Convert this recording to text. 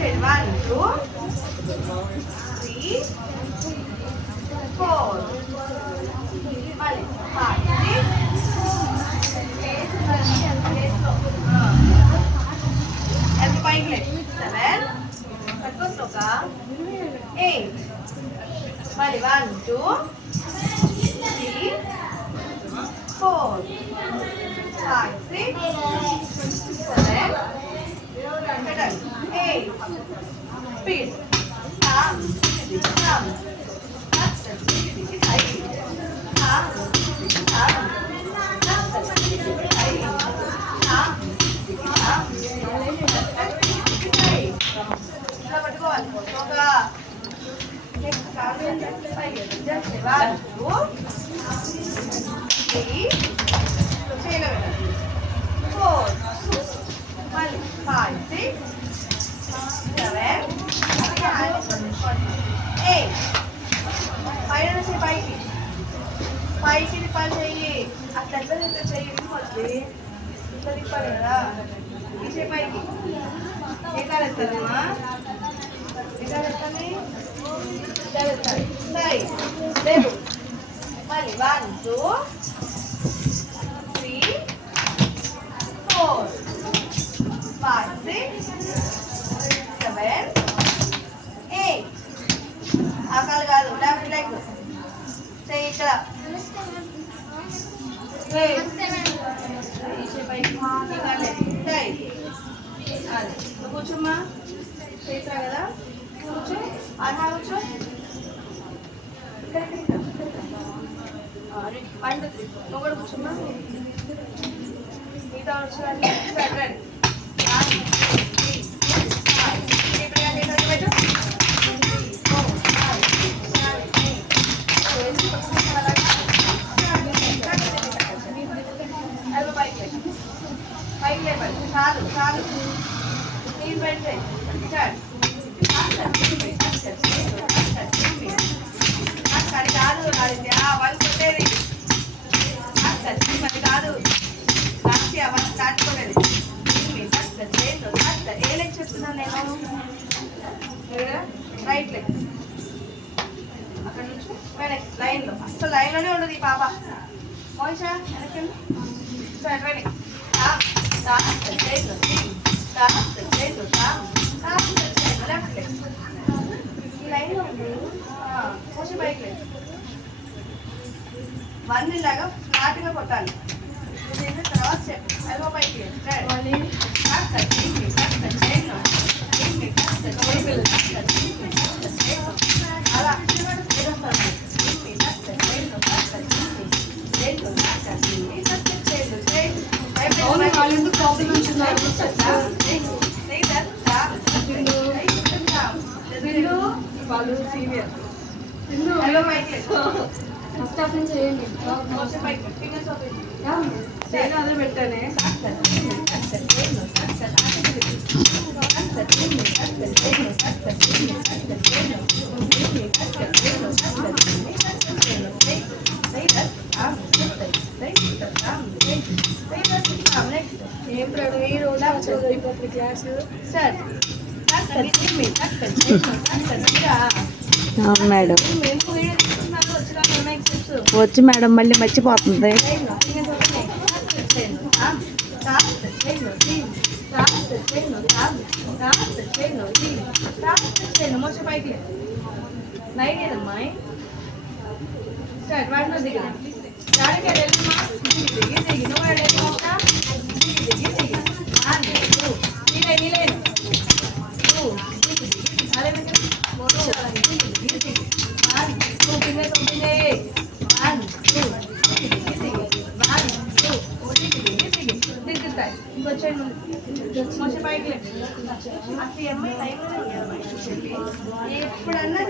చేయండి 1 2 3 4 మళ్ళీ 5 6 పైకి లేదు 7 పట్టుకోక 8 మళ్ళీ 1 2 3 4 5 6 7 8 speed come పట్టుకోవాలి ఒక నెక్స్ట్ కావాలి 5 6 7 8 పైకి పైకి తిప్పాలి చెయ్యి అట్లా ఎట్లా చెయ్యి వద్దు ఇట్లా తిప్పాలి కదా తీసే పైకి ఏ కాలు ఎత్తానమ్మా ఏ కాలు ఎత్తాలి సరే లేదు మళ్ళీ 1 2 3 4 5 6 7 8 ఆ కాలు కాదు లెఫ్ట్ లెగ్ చెయ్యి ఇక్కడ కూర్చోమ్మా చేసా కదా కూర్చో అన్నా కూర్చో నువ్వు కూడా కూర్చోమ్మా మిగతా వచ్చి చాలు చాలు నీళ్ళు పెడితే అది కాదు వాళ్ళు కొట్టేది మరి కాదు రాసి అవన్నీ దాచుకోలేదు ఏ లెక్క చెప్తున్నాను నేను రైట్ లెగ్ అక్కడ నుంచి లైన్లో అసలు లైన్లోనే ఉండదు ఈ పాప మోయిషా వెనక్కి సరే వన్ లాగా ఫ్లాట్గా కొట్టాలి తర్వాత ఎల్బో పైకి అలా వాళ్ళు సీనియర్ ఫస్ట్ ఆఫ్ నుంచి చేయండి నేను అదే పెట్టానే మేడం వచ్చి మేడం మళ్ళీ మర్చిపోతుంది ఎప్పుడన్నా